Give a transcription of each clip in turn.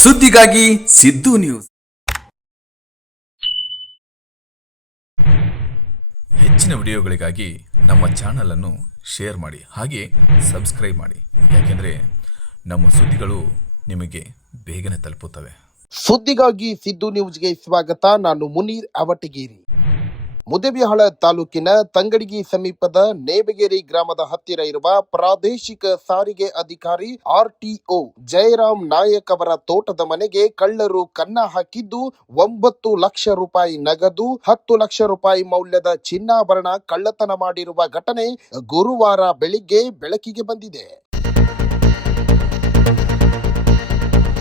ಸುದ್ದಿಗಾಗಿ ಸಿದ್ದು ನ್ಯೂಸ್. ಹೆಚ್ಚಿನ ವಿಡಿಯೋಗಳಿಗಾಗಿ ನಮ್ಮ ಚಾನಲ್ ಅನ್ನು ಶೇರ್ ಮಾಡಿ, ಹಾಗೆ ಸಬ್ಸ್ಕ್ರೈಬ್ ಮಾಡಿ. ಯಾಕೆಂದರೆ ನಮ್ಮ ಸುದ್ದಿಗಳು ನಿಮಗೆ ಬೇಗನೆ ತಲುಪುತ್ತವೆ. ಸುದ್ದಿಗಾಗಿ ಸಿದ್ದು ನ್ಯೂಸ್ಗೆ ಸ್ವಾಗತ. ನಾನು ಮುನೀರ್ ಅವಟಗಿರಿ. ಮುದ್ದೇಬಿಹಾಳ ತಾಲೂಕಿನ ತಂಗಡಗಿ ಸಮೀಪದ ನೇಬಗೇರಿ ಗ್ರಾಮದ ಹತ್ತಿರ ಇರುವ ಪ್ರಾದೇಶಿಕ ಸಾರಿಗೆ ಅಧಿಕಾರಿ RTO ಜಯರಾಮ್ ನಾಯಕ್ ಅವರ ತೋಟದ ಮನೆಗೆ ಕಳ್ಳರು ಕನ್ನ ಹಾಕಿದ್ದು 9 ಲಕ್ಷ ರೂಪಾಯಿ ನಗದು, 10 ಲಕ್ಷ ರೂಪಾಯಿ ಮೌಲ್ಯದ ಚಿನ್ನಾಭರಣ ಕಳ್ಳತನ ಮಾಡಿರುವ ಘಟನೆ ಗುರುವಾರ ಬೆಳಿಗ್ಗೆ ಬೆಳಕಿಗೆ ಬಂದಿದೆ.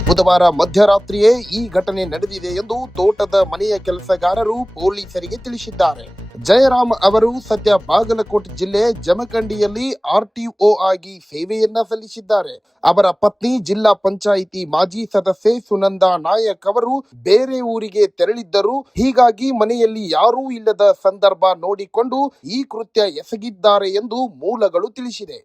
ಬುಧವಾರ ಮಧ್ಯರಾತ್ರಿಯೇ ಈ ಘಟನೆ ನಡೆದಿದೆ ಎಂದು ತೋಟದ ಮನೆಯ ಕೆಲಸಗಾರರು ಪೊಲೀಸರಿಗೆ ತಿಳಿಸಿದ್ದಾರೆ. ಜಯರಾಮ್ ಅವರು ಸದ್ಯ ಬಾಗಲಕೋಟೆ ಜಿಲ್ಲೆ ಜಮಖಂಡಿಯಲ್ಲಿ RTO ಆಗಿ ಸೇವೆಯನ್ನ ಸಲ್ಲಿಸಿದ್ದಾರೆ. ಅವರ ಪತ್ನಿ ಜಿಲ್ಲಾ ಪಂಚಾಯಿತಿ ಮಾಜಿ ಸದಸ್ಯೆ ಸುನಂದಾ ನಾಯಕ್ ಅವರು ಬೇರೆ ಊರಿಗೆ ತೆರಳಿದ್ದರು. ಹೀಗಾಗಿ ಮನೆಯಲ್ಲಿ ಯಾರೂ ಇಲ್ಲದ ಸಂದರ್ಭ ನೋಡಿಕೊಂಡು ಈ ಕೃತ್ಯ ಎಸಗಿದ್ದಾರೆ ಎಂದು ಮೂಲಗಳು ತಿಳಿಸಿದೆ.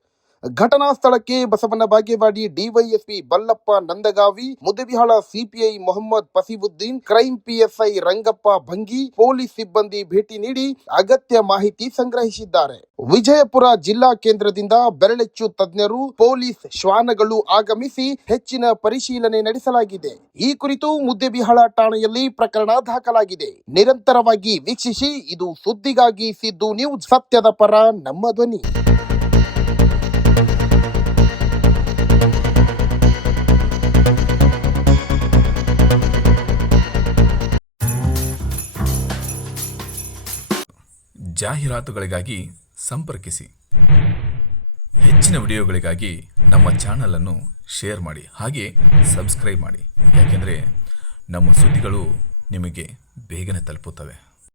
ಘಟನಾ ಸ್ಥಳಕ್ಕೆ Basavana Bagewadi DYSP Ballappa Nandagavi, Muddebihal CPI Mohammed Faseeuddin, crime PSI Rangappa Bhangi, police ಸಿಬ್ಬಂದಿ ಭೇಟಿ ನೀಡಿ ಅಗತ್ಯ ಮಾಹಿತಿ ಸಂಗ್ರಹಿಸಿದ್ದಾರೆ. ವಿಜಯಪುರ ಜಿಲ್ಲಾ ಕೇಂದ್ರದಿಂದ ಬೆರಳೆಚ್ಚು ತಜ್ಞರು, ಪೊಲೀಸ್ ಶ್ವಾನಗಳು ಆಗಮಿಸಿ ಹೆಚ್ಚಿನ ಪರಿಶೀಲನೆ ನಡೆಸಲಾಗಿದೆ. ಈ ಕುರಿತು ಮುದ್ದೇಬಿಹಾಳ ಠಾಣೆಯಲ್ಲಿ ಪ್ರಕರಣ ದಾಖಲಾಗಿದೆ. ನಿರಂತರವಾಗಿ ವೀಕ್ಷಿಸಿ. ಇದು ಸುದ್ದಿಗಾಗಿ ಸಿದ್ದು ನ್ಯೂಸ್, ಸತ್ಯದ ಪರ ನಮ್ಮ ಧ್ವನಿ. ಜಾಹೀರಾತುಗಳಿಗಾಗಿ ಸಂಪರ್ಕಿಸಿ. ಹೆಚ್ಚಿನ ವಿಡಿಯೋಗಳಿಗಾಗಿ ನಮ್ಮ ಚಾನಲ್ ಅನ್ನು ಶೇರ್ ಮಾಡಿ, ಹಾಗೆ ಸಬ್ಸ್ಕ್ರೈಬ್ ಮಾಡಿ. ಯಾಕೆಂದರೆ ನಮ್ಮ ಸುದ್ದಿಗಳು ನಿಮಗೆ ಬೇಗನೆ ತಲುಪುತ್ತವೆ.